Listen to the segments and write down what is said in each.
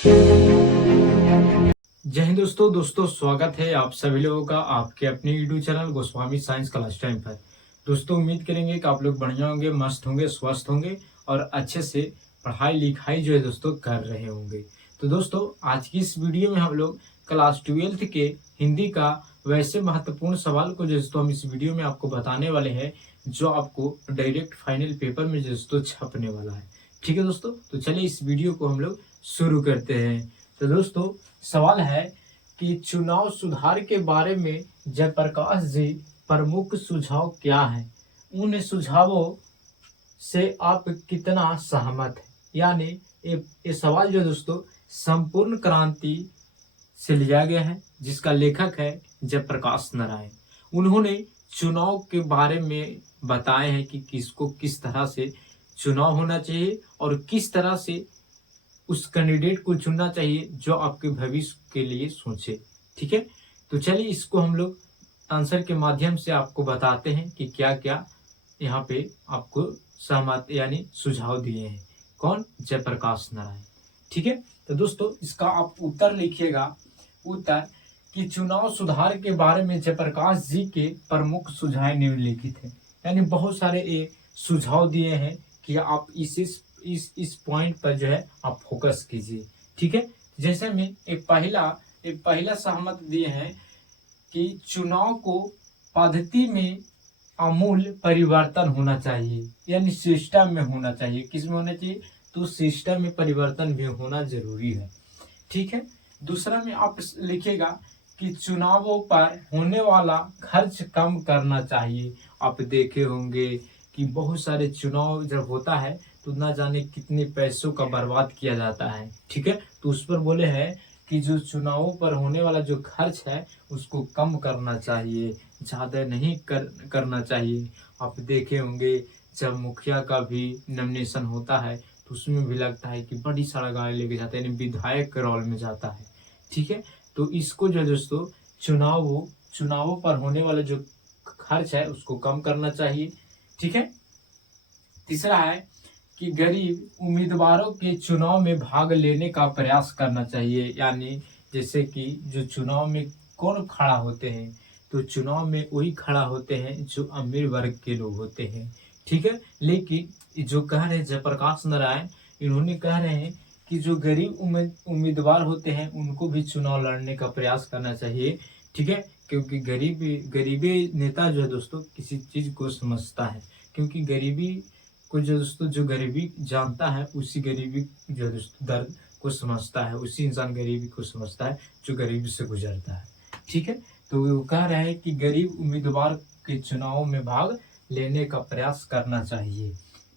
जय हिंद दोस्तों स्वागत है आप सभी लोगों का आपके अपने YouTube channel Goswami science class time पर। दोस्तों उम्मीद करेंगे कि आप लोग बढ़िया होंगे, मस्त होंगे, स्वस्थ होंगे और अच्छे से पढ़ाई लिखाई जो है दोस्तों कर रहे होंगे। तो दोस्तों आज की इस वीडियो में हम लोग क्लास 12th के हिंदी का वैसे महत्वपूर्ण सवाल को दोस्तों हम इस वीडियो में आपको बताने वाले हैं जो आपको डायरेक्ट फाइनल पेपर में दोस्तों छपने वाला है। ठीक है दोस्तों, तो चलिए इस वीडियो को हम लोग शुरू करते हैं। तो दोस्तों सवाल है कि चुनाव सुधार के बारे में जयप्रकाश जी प्रमुख सुझाव क्या है, उन सुझावों से आप कितना सहमत है। यानी ये सवाल जो दोस्तों संपूर्ण क्रांति से लिया गया है जिसका लेखक है जयप्रकाश नारायण। उन्होंने चुनाव के बारे में बताए हैं कि किसको किस तरह से चुनाव होना चाहिए और किस तरह से उस कैंडिडेट को चुनना चाहिए जो आपके भविष्य के लिए सोचे। ठीक है, तो चलिए इसको हम लोग आंसर के माध्यम से आपको बताते हैं कि क्या क्या यहाँ पे आपको सहमत यानी सुझाव दिए हैं। कौन? जयप्रकाश नारायण। ठीक है, तो दोस्तों इसका आप उत्तर लिखिएगा। उत्तर कि चुनाव सुधार के बारे में जयप्रकाश जी के प्रमुख सुझाव निम्नलिखित है। यानी बहुत सारे ये सुझाव दिए हैं कि आप इस पॉइंट पर जो है आप फोकस कीजिए। ठीक है, जैसे में एक पहला सहमत दिए हैं कि चुनाव को पद्धति में आमूल परिवर्तन होना चाहिए, यानी सिस्टम में होना चाहिए। किस में होना चाहिए? तो सिस्टम में परिवर्तन भी होना जरूरी है। ठीक है, दूसरा में आप लिखिएगा कि चुनावों पर होने वाला खर्च कम करना चाहिए। आप देखे होंगे कि बहुत सारे चुनाव जब होता है तो ना जाने कितने पैसों का बर्बाद किया जाता है। ठीक है, तो उस पर बोले हैं कि जो चुनावों पर होने वाला जो खर्च है उसको कम करना चाहिए, ज्यादा नहीं करना चाहिए। आप देखे होंगे जब मुखिया का भी नॉमिनेशन होता है तो उसमें भी लगता है कि बड़ी सारा गाड़ी लेके जाते हैं, यानी विधायक के रोल में जाता है। ठीक है, तो इसको जो दोस्तों चुनावों पर होने वाला जो खर्च है उसको कम करना चाहिए। ठीक है, तीसरा है कि गरीब उम्मीदवारों के चुनाव में भाग लेने का प्रयास करना चाहिए। यानी जैसे कि जो चुनाव में कौन खड़ा होते हैं, तो चुनाव में वही खड़ा होते हैं जो अमीर वर्ग के लोग होते हैं। ठीक है, लेकिन जो कह रहे हैं जयप्रकाश नारायण, इन्होंने कह रहे हैं कि जो गरीब उम्मीदवार होते हैं उनको भी चुनाव लड़ने का प्रयास करना चाहिए। ठीक है, क्योंकि गरीबी नेता जो है दोस्तों किसी चीज को समझता है, क्योंकि गरीबी को जो दोस्तों जो गरीबी जानता है उसी गरीबी जो दोस्तों दर्द को समझता है, उसी इंसान गरीबी को समझता है जो गरीबी से गुजरता है। ठीक है, तो वो कह रहे हैं कि गरीब उम्मीदवार के चुनाव में भाग लेने का प्रयास करना चाहिए।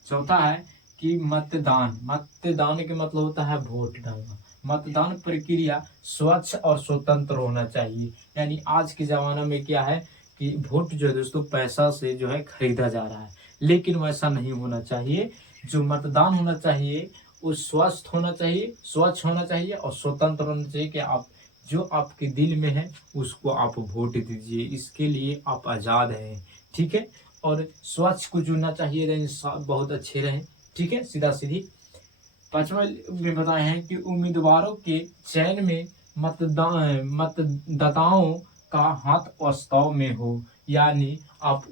चौथा है कि मतदान के मतलब होता है वोट डालना। मतदान प्रक्रिया स्वच्छ और स्वतंत्र होना चाहिए। यानी आज के जमाना में क्या है कि वोट जो है दोस्तों पैसा से जो है खरीदा जा रहा है, लेकिन वैसा नहीं होना चाहिए। जो मतदान होना चाहिए वो स्वच्छ होना चाहिए और स्वतंत्र होना चाहिए कि आप जो आपके दिल में है उसको आप वोट दीजिए, इसके लिए आप आजाद हैं। ठीक है, और स्वच्छ को चुनना चाहिए, बहुत अच्छे रहे। ठीक है, सीधा सीधी। पांचवा में बताए हैं कि उम्मीदवारों के चयन में मतदाताओं का हाथ वास्तव में हो। यानी आप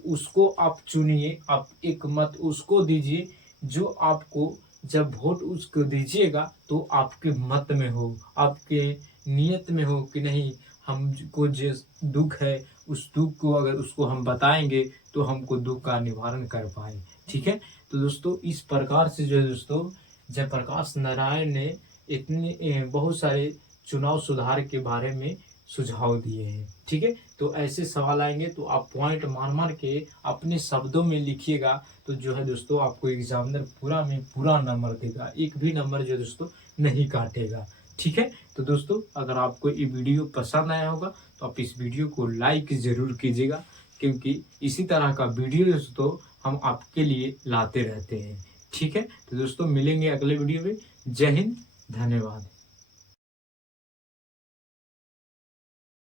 चुनिए, आप एक मत उसको दीजिए जो आपको जब वोट उसको दीजिएगा तो आपके मत में हो, आपके नियत में हो कि नहीं हमको जो दुख है उस दुख को अगर उसको हम बताएंगे तो हमको दुख का निवारण कर पाए। ठीक है, तो दोस्तों इस प्रकार से जो है दोस्तों जयप्रकाश नारायण ने इतने बहुत सारे चुनाव सुधार के बारे में सुझाव दिए हैं। ठीक है, तो ऐसे सवाल आएंगे तो आप पॉइंट मार के अपने शब्दों में लिखिएगा, तो जो है दोस्तों आपको एग्जामिनर पूरा नंबर देगा, एक भी नंबर जो दोस्तों नहीं काटेगा। ठीक है, तो दोस्तों अगर आपको ये वीडियो पसंद आया होगा तो आप इस वीडियो को लाइक जरूर कीजिएगा, क्योंकि इसी तरह का वीडियो दोस्तों हम आपके लिए लाते रहते हैं। ठीक है, तो दोस्तों मिलेंगे अगले वीडियो में। जय हिंद, धन्यवाद।